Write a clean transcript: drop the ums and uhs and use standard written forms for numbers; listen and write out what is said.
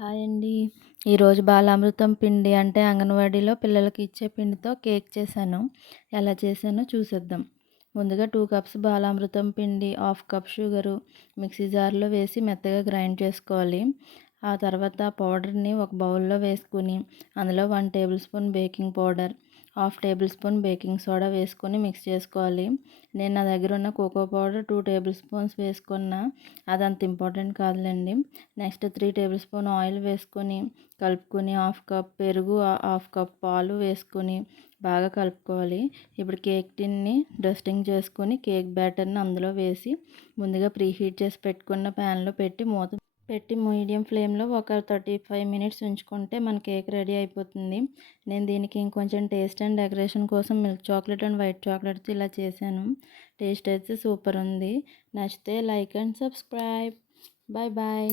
Hi అండి. ఈరోజు బాలామృతం పిండి అంటే అంగన్వాడీలో పిల్లలకి ఇచ్చే పిండితో కేక్ చేశాను. ఎలా చేశానో చూసేద్దాం. ముందుగా 2 కప్స్ బాలామృతం పిండి, హాఫ్ కప్ షుగరు మిక్సీ జార్‌లో వేసి మెత్తగా గ్రైండ్ చేసుకోవాలి. ఆ తర్వాత పౌడర్‌ని ఒక బౌల్‌లో వేసుకొని అందులో 1 table spoon baking powder, half table spoon baking soda వేసుకొని మిక్స్ చేసుకోవాలి. నేను నా దగ్గర ఉన్న కోకో పౌడర్ 2 టేబుల్ స్పూన్స్ వేసుకున్నా. అదంత ఇంపార్టెంట్ కాదులెండి. నెక్స్ట్ 3 టేబుల్ స్పూన్ ఆయిల్ వేసుకొని కలుపుకొని, హాఫ్ కప్ పెరుగు, హాఫ్ కప్ పాలు వేసుకొని బాగా కలుపుకోవాలి. ఇప్పుడు కేక్ టిన్ని డస్టింగ్ చేసుకొని కేక్ బ్యాటర్‌ని అందులో వేసి ముందుగా ప్రీహీట్ చేసి పెట్టుకున్న ప్యాన్‌లో పెట్టి మీడియం ఫ్లేమ్‌లో ఒక 35 మినిట్స్ ఉంచుకుంటే మన కేక్ రెడీ అయిపోతుంది. నేను దీనికి ఇంకొంచెం టేస్ట్ అండ్ డెకరేషన్ కోసం మిల్క్ చాక్లెట్ అండ్ వైట్ చాక్లెట్‌తో ఇలా చేశాను. టేస్ట్ అయితే సూపర్ ఉంది. నచ్చితే like and subscribe. Bye bye.